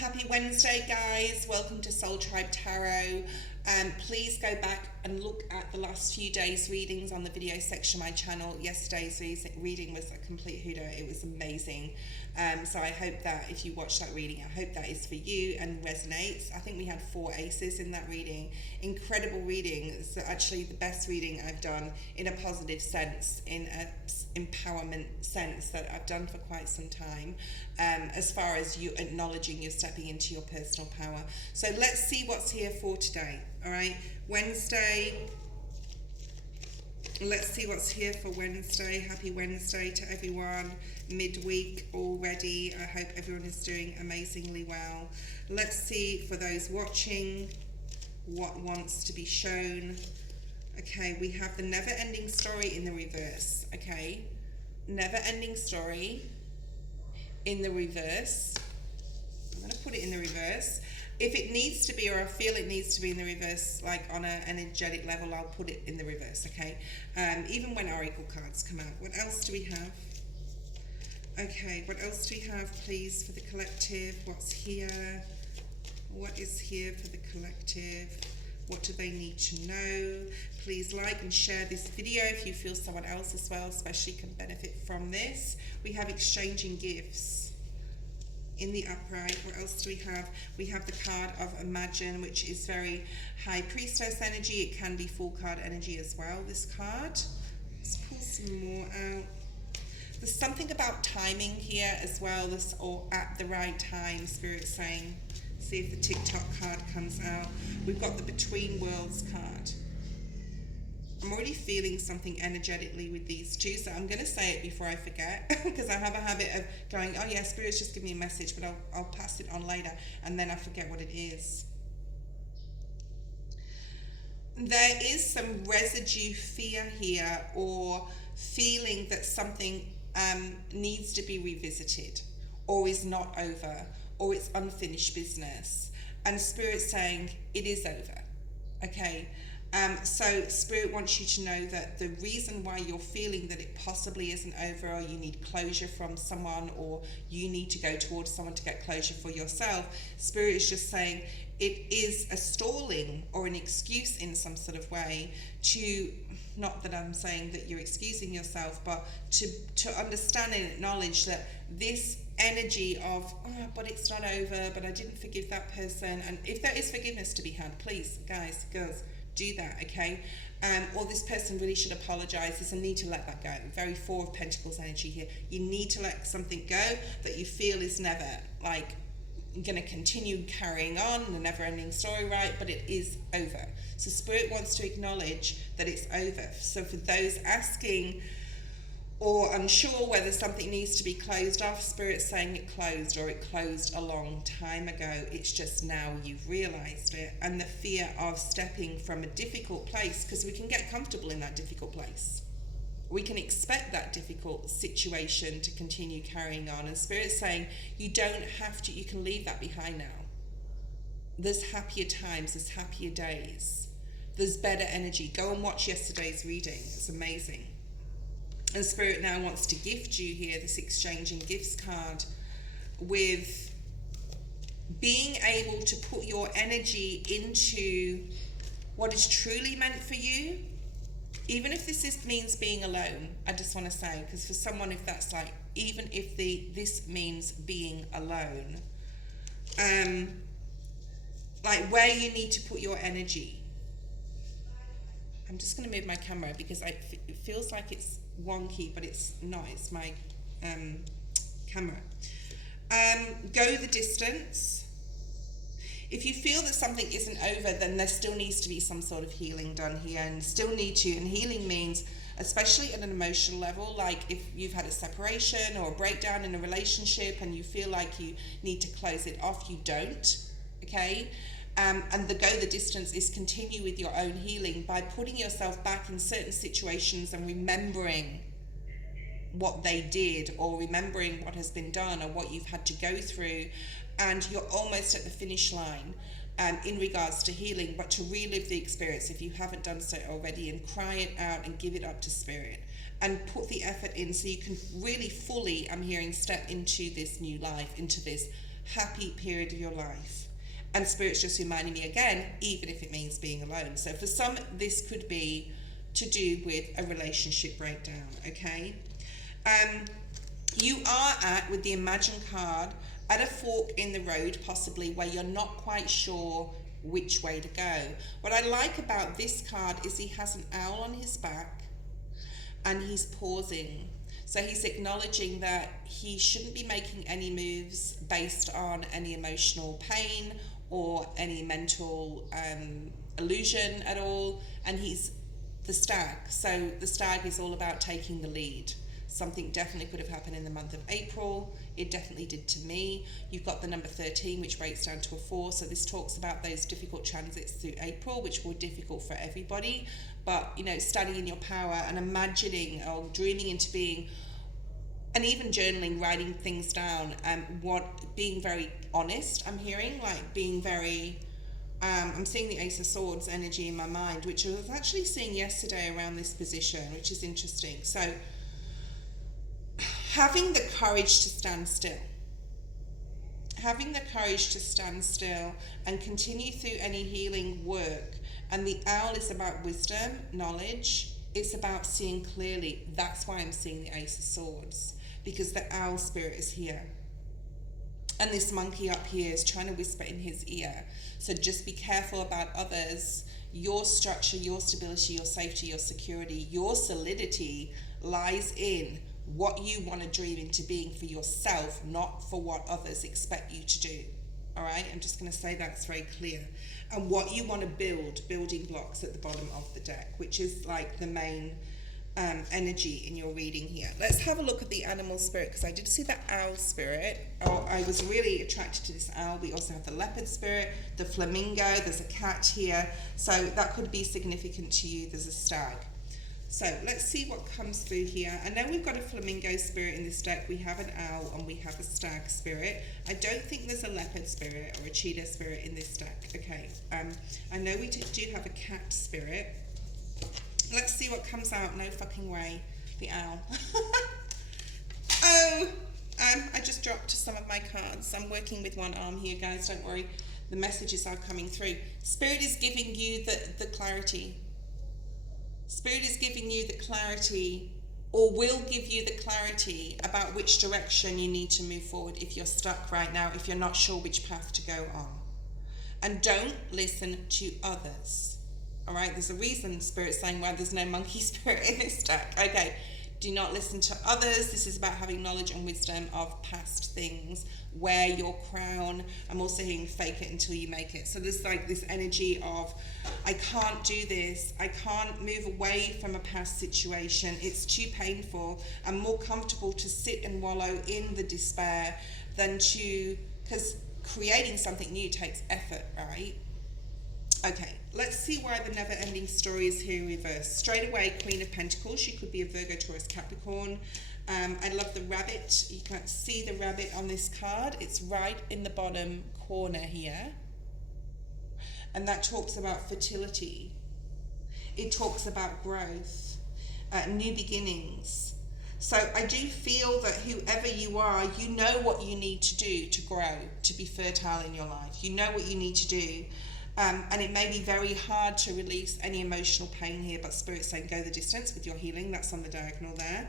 Happy Wednesday, guys. Welcome to Soul Tribe Tarot. Please go back and look at the last few days' readings on the video section of my channel. Yesterday's reading was a complete hoot. It was amazing. So I hope that if you watch that reading, I hope that is for you and resonates. I think we had 4 aces in that reading. Incredible reading. It's actually the best reading I've done in a positive sense, in a empowerment sense that I've done for quite some time, as far as you acknowledging you're stepping into your personal power. So let's see what's here for today. All right, Wednesday. Let's see what's here for Wednesday. Happy Wednesday to everyone. Midweek already. I hope everyone is doing amazingly well. Let's see for those watching what wants to be shown. Okay, we have the never-ending story in the reverse. Okay, never-ending story in the reverse. I'm going to put it in the reverse. If it needs to be, or I feel it needs to be in the reverse, like on an energetic level, I'll put it in the reverse, okay? Even when oracle cards come out. What else do we have? Okay, what else do we have, please, for the collective? What's here? What is here for the collective? What do they need to know? Please like and share this video if you feel someone else as well especially can benefit from this. We have exchanging gifts. In the upright, what else do we have? We have the card of Imagine, which is very high priestess energy. It can be full card energy as well, this card. Let's pull some more out. There's something about timing here as well, this or at the right time, Spirit saying. See if the TikTok card comes out. We've got the Between Worlds card. I'm already feeling something energetically with these two, so I'm going to say it before I forget, because I have a habit of going, oh yeah, Spirit's just give me a message, but I'll pass it on later, and then I forget what it is. There is some residue fear here, or feeling that something needs to be revisited, or is not over, or it's unfinished business. And Spirit's saying it is over, okay? So Spirit wants you to know that the reason why you're feeling that it possibly isn't over, or you need closure from someone, or you need to go towards someone to get closure for yourself, Spirit is just saying it is a stalling or an excuse in some sort of way to, not that I'm saying that you're excusing yourself, but to understand and acknowledge that this energy of, oh, but it's not over, but I didn't forgive that person. And if there is forgiveness to be had, please, guys, girls, do that, okay? Or this person really should apologize. There's a need to let that go. Very 4 of Pentacles energy here. You need to let something go that you feel is never, like, going to continue carrying on, the never-ending story, right? But it is over. So Spirit wants to acknowledge that it's over. So for those asking or unsure whether something needs to be closed off, Spirit's saying it closed, or it closed a long time ago. It's just now you've realized it. And the fear of stepping from a difficult place, because we can get comfortable in that difficult place. We can expect that difficult situation to continue carrying on. And Spirit's saying you don't have to, you can leave that behind now. There's happier times, there's happier days. There's better energy. Go and watch yesterday's reading. It's amazing. And Spirit now wants to gift you here, this exchanging gifts card, with being able to put your energy into what is truly meant for you. Even if means being alone, I just want to say, because for someone, if that's like, even if this means being alone, like where you need to put your energy. I'm just going to move my camera because it feels like it's wonky, but it's not. It's my camera. Go the distance. If you feel that something isn't over, then there still needs to be some sort of healing done here, and still need to. And healing means, especially at an emotional level, like if you've had a separation or a breakdown in a relationship and you feel like you need to close it off, you don't, okay? And the go the distance is continue with your own healing by putting yourself back in certain situations and remembering what they did, or remembering what has been done, or what you've had to go through, and you're almost at the finish line in regards to healing, but to relive the experience if you haven't done so already, and cry it out and give it up to Spirit, and put the effort in so you can really fully, I'm hearing, step into this new life, into this happy period of your life. And Spirit's just reminding me again, even if it means being alone. So for some, this could be to do with a relationship breakdown, okay? You are at, with the Imagine card, at a fork in the road, possibly, where you're not quite sure which way to go. What I like about this card is he has an owl on his back and he's pausing. So he's acknowledging that he shouldn't be making any moves based on any emotional pain or any mental illusion at all. And he's the stag. So the stag is all about taking the lead. Something definitely could have happened in the month of April. It definitely did to me. You've got the number 13, which breaks down to a 4. So this talks about those difficult transits through April, which were difficult for everybody. But, you know, standing in your power and imagining or dreaming into being, and even journaling, writing things down, being very honest, I'm hearing, like being very, I'm seeing the Ace of Swords energy in my mind, which I was actually seeing yesterday around this position, which is interesting. So, having the courage to stand still. Having the courage to stand still and continue through any healing work. And the owl is about wisdom, knowledge. It's about seeing clearly. That's why I'm seeing the Ace of Swords, because the owl spirit is here. And this monkey up here is trying to whisper in his ear. So just be careful about others. Your structure, your stability, your safety, your security, your solidity lies in what you want to dream into being for yourself, not for what others expect you to do. All right, I'm just going to say that's very clear. And what you want to build, building blocks at the bottom of the deck, which is like the main energy in your reading here. Let's have a look at the animal spirit, because I did see the owl spirit. Oh, I was really attracted to this owl. We also have the leopard spirit, the flamingo, there's a cat here. So that could be significant to you. There's a stag. So let's see what comes through here. I know we've got a flamingo spirit in this deck. We have an owl and we have a stag spirit. I don't think there's a leopard spirit or a cheetah spirit in this deck. Okay, I know we do have a cat spirit. Let's see what comes out. No fucking way. The owl. I just dropped some of my cards. I'm working with one arm here, guys. Don't worry. The messages are coming through. Spirit is giving you the clarity. Spirit is giving you the clarity, or will give you the clarity about which direction you need to move forward if you're stuck right now, if you're not sure which path to go on. And don't listen to others. All right, there's a reason Spirit's saying why there's no monkey spirit in this deck. Okay, do not listen to others. This is about having knowledge and wisdom of past things. Wear your crown. I'm also hearing fake it until you make it. So there's like this energy of, I can't do this. I can't move away from a past situation. It's too painful. I'm more comfortable to sit and wallow in the despair than to, because creating something new takes effort, right? Okay, let's see why the never-ending story is here in reverse. Straight away, Queen of Pentacles. She could be a Virgo, Taurus, Capricorn. I love the rabbit. You can't see the rabbit on this card. It's right in the bottom corner here. And that talks about fertility. It talks about growth, new beginnings. So I do feel that whoever you are, you know what you need to do to grow, to be fertile in your life. You know what you need to do. And it may be very hard to release any emotional pain here, but Spirit's saying go the distance with your healing. That's on the diagonal there.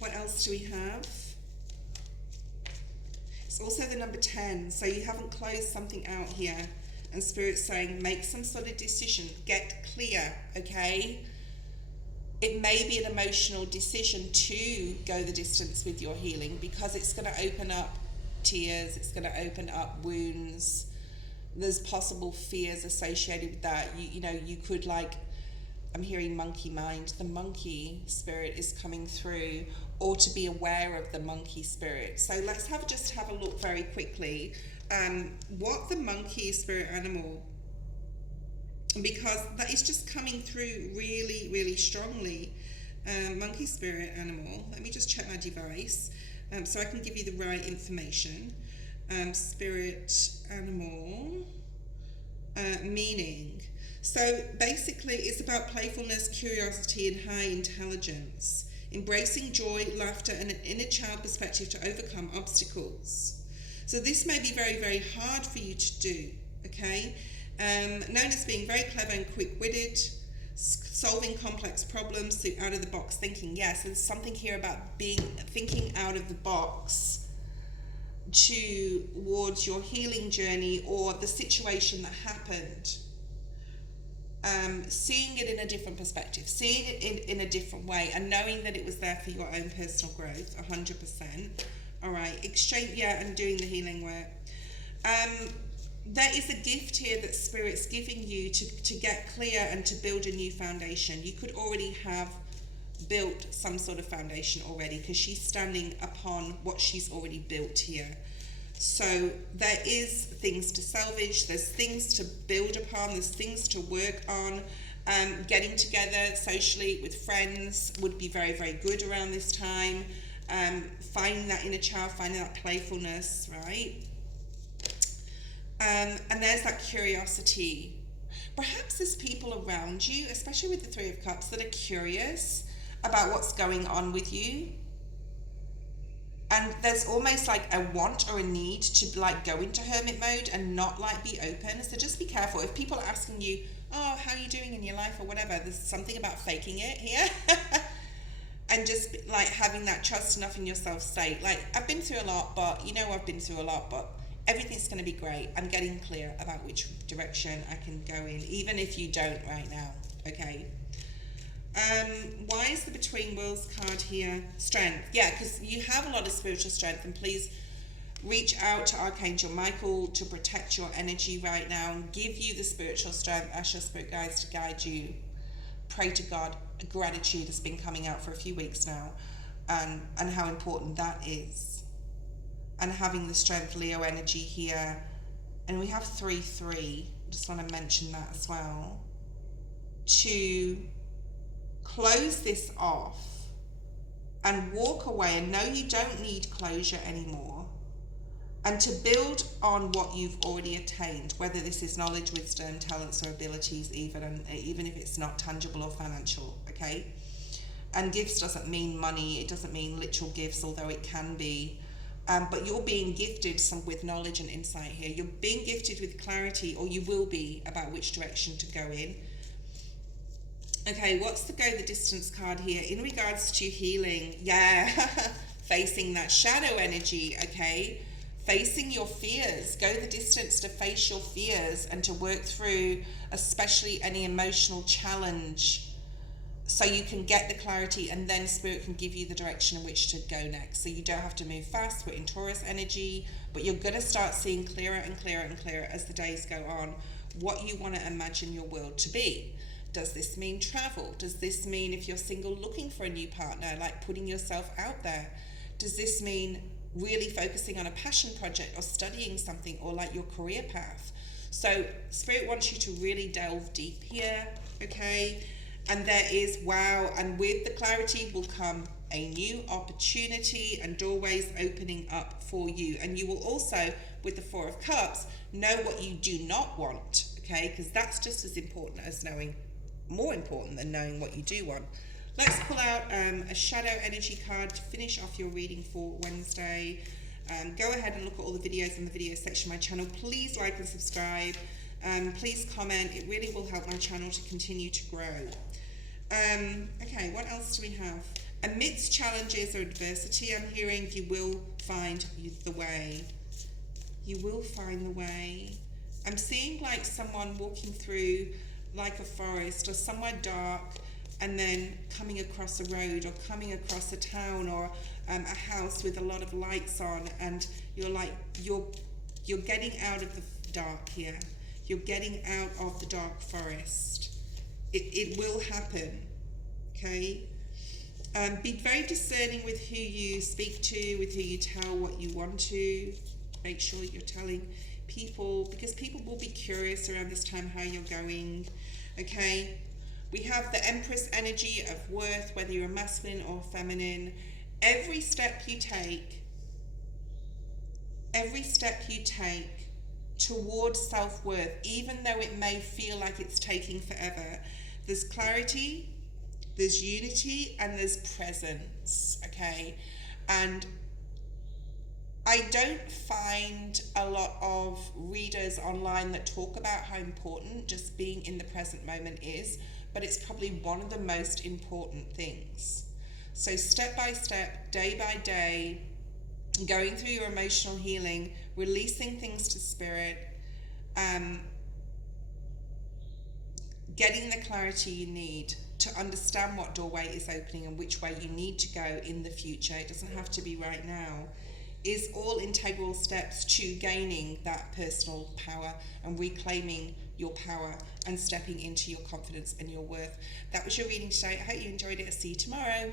What else do we have? It's also the number 10. So you haven't closed something out here. And Spirit's saying make some sort of decision. Get clear, okay? It may be an emotional decision to go the distance with your healing, because it's going to open up tears. It's going to open up wounds. There's possible fears associated with that. You know, you could, like, I'm hearing monkey mind. The monkey spirit is coming through, or to be aware of the monkey spirit. So let's just have a look very quickly. What the monkey spirit animal, because that is just coming through really, really strongly. Monkey spirit animal. Let me just check my device so I can give you the right information. Spirit animal meaning. So basically it's about playfulness, curiosity and high intelligence, embracing joy, laughter and an inner child perspective to overcome obstacles. So this may be very, very hard for you to do, okay? Known as being very clever and quick-witted, solving complex problems through out-of-the-box thinking. Yes, there's something here about thinking out of the box towards your healing journey or the situation that happened. Seeing it in a different perspective, seeing it in a different way, and knowing that it was there for your own personal growth, 100%. All right, exchange, and doing the healing work. There is a gift here that Spirit's giving you to get clear and to build a new foundation. You could already have built some sort of foundation already, because she's standing upon what she's already built here. So there is things to salvage, there's things to build upon, there's things to work on. Getting together socially with friends would be very, very good around this time. Finding that inner child, finding that playfulness, right? And there's that curiosity. Perhaps there's people around you, especially with the Three of Cups, that are curious about what's going on with you. And there's almost like a want or a need to like go into hermit mode and not like be open. So just be careful. If people are asking you, oh, how are you doing in your life or whatever, there's something about faking it here. And just like having that trust enough in yourself, say, like, I've been through a lot, but I've been through a lot, but everything's going to be great. I'm getting clear about which direction I can go in, even if you don't right now, okay? Why is the Between Worlds card here? Strength. Yeah, because you have a lot of spiritual strength, and please reach out to Archangel Michael to protect your energy right now and give you the spiritual strength. Ask your spirit guides to guide you. Pray to God. Gratitude has been coming out for a few weeks now, and how important that is. And having the strength, Leo energy here. And we have 3-3. Just want to mention that as well. To close this off and walk away and know you don't need closure anymore, and to build on what you've already attained, whether this is knowledge, wisdom, talents, or abilities, even if it's not tangible or financial, okay? And gifts doesn't mean money, it doesn't mean literal gifts, although it can be. But you're being gifted with knowledge and insight here. You're being gifted with clarity, or you will be, about which direction to go in. Okay, what's the go the distance card here? In regards to healing, facing that shadow energy, okay? Facing your fears. Go the distance to face your fears and to work through especially any emotional challenge, so you can get the clarity, and then Spirit can give you the direction in which to go next. So you don't have to move fast. We're in Taurus energy, but you're going to start seeing clearer and clearer and clearer as the days go on what you want to imagine your world to be. Does this mean travel? Does this mean, if you're single, looking for a new partner, like putting yourself out there? Does this mean really focusing on a passion project or studying something, or like your career path? So Spirit wants you to really delve deep here, okay? And there is, and with the clarity will come a new opportunity and doorways opening up for you. And you will also, with the Four of Cups, know what you do not want, okay? Because that's just as important as more important than knowing what you do want. Let's pull out a shadow energy card to finish off your reading for Wednesday. Go ahead and look at all the videos in the video section of my channel. Please like and subscribe. Please comment. It really will help my channel to continue to grow. Okay, what else do we have? Amidst challenges or adversity, I'm hearing you will find the way. You will find the way. I'm seeing like someone walking through like a forest or somewhere dark, and then coming across a road or coming across a town or a house with a lot of lights on, and you're getting out of the dark here. You're getting out of the dark forest. It will happen, okay? Be very discerning with who you speak to, with who you tell what you want to. Make sure you're telling people, because people will be curious around this time how you're going, okay? We have the Empress energy of worth, whether you're masculine or feminine. Every step you take towards self-worth, even though it may feel like it's taking forever, there's clarity, there's unity, and there's presence, okay? And I don't find a lot of readers online that talk about how important just being in the present moment is, but it's probably one of the most important things. So, step by step, day by day, going through your emotional healing, releasing things to spirit, um, getting the clarity you need to understand what doorway is opening and which way you need to go in the future. It doesn't have to be right now. Is all integral steps to gaining that personal power and reclaiming your power and stepping into your confidence and your worth. That was your reading today. I hope you enjoyed it. I'll see you tomorrow.